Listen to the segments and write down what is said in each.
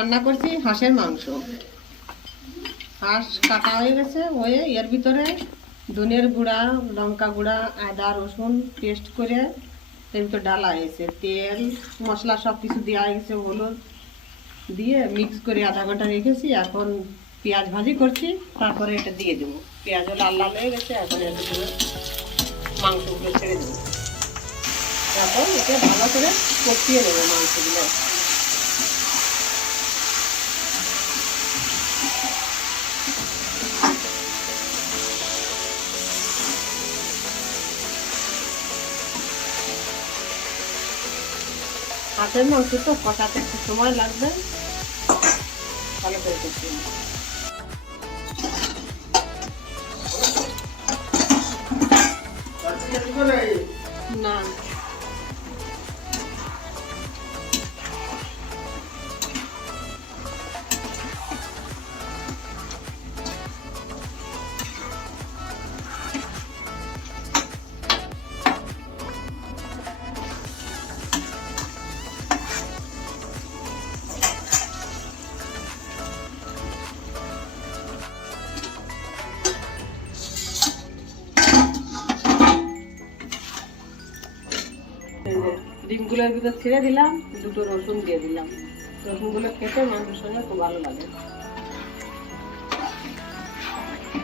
রান্না করছি হাঁসের মাংস। হাঁস কাটা হয়ে গেছে, হয়ে এর ভিতরে ধনের গুঁড়া, লঙ্কা গুঁড়া, আদা রসুন পেস্ট করে এর ভিতরে ডালা হয়েছে, তেল মশলা সব কিছু দেওয়া হয়েছে, হলুদ দিয়ে মিক্স করে আধা ঘন্টা রেখেছি। এখন পেঁয়াজ ভাজি করছি, তারপরে এটা দিয়ে দেবো। পেঁয়াজও লাল লাল হয়ে গেছে, এখন এর ভিতরে মাংসগুলো ছেড়ে দেবো। এখন একে ভালো করে কষিয়ে নেবো মাংসগুলো। হাঁসের মাংস তো কষাতে একটু সময় লাগবে, ভালো করে কষিয়ে নেবো। না ডিমগুলোর ভিতর ছেড়ে দিলাম, দুটো রসুন দিয়ে দিলাম। রসুনগুলো খেতে মাংসের সঙ্গে খুব ভালো লাগে।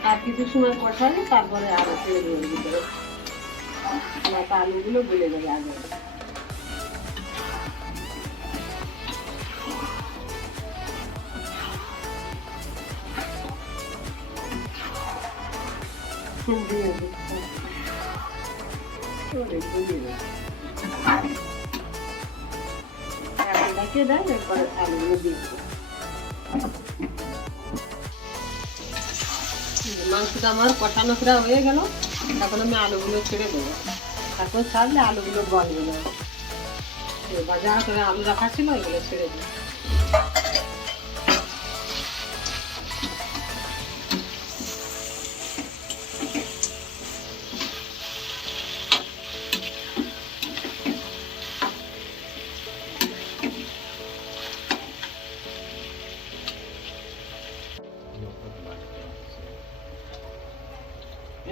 আর কিছু সময় কষালে তারপরে আরো ছেড়ে দেবো ভিতরে, আলুগুলো গলে যাবে আগে। মাংসটা আমার কষানো প্রায় হয়ে গেল, এখন আমি আলুগুলো ছেড়ে দেবো। এখন ছাড়লে আলুগুলো গলবে না। বাজার করে আলু রাখা ছিল, এগুলো ছেড়ে দেবো।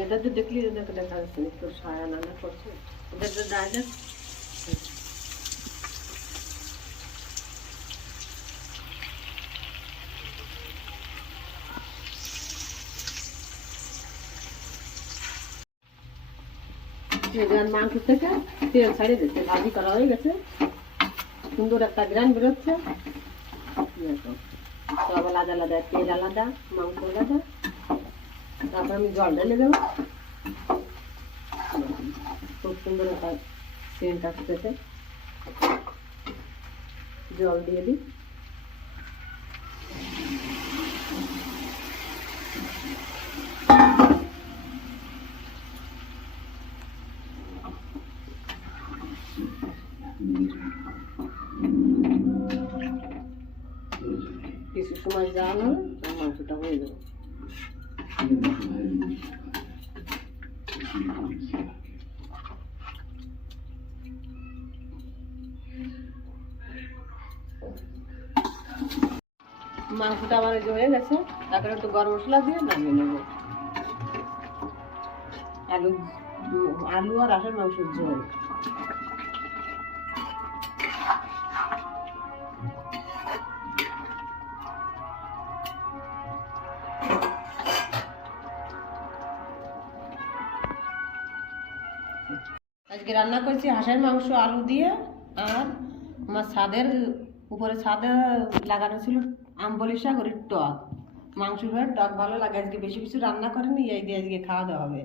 এটা তো দেখলি দেখা যাচ্ছে একটু সায়া নানা করছে, এটা তো ডাইরেক্ট মাংস থেকে তেল ছাড়িয়ে দিচ্ছে, ভাজি করা হয়ে গেছে, সুন্দর একটা গ্রান বেরোচ্ছে। সব আলাদা আলাদা, তেল আলাদা, মাংস আলাদা। তারপর আমি জল ঢেলে দেবো, খুব সুন্দর একটা সেন্ট আসতেছে। জল দিয়ে দিই। কিছু সময় জাল হবে, মাংসটা হয়ে যাবে। মাংসটা আমার হয়ে গেছে, তারপরে একটু গরম মশলা দিয়ে নামিয়ে নেব। আলু আর হাঁসের মাংসের ঝোল। আজকে রান্না করছি হাঁসের মাংস আলু দিয়ে, আর আমার ছাদের উপরে ছাদে লাগানো ছিল আমবলি শাক আর টক। মাংস টক ভালো লাগে, আজকে বেশি কিছু রান্না করেনি, এই দিয়ে আজকে খাওয়া দাওয়া হবে।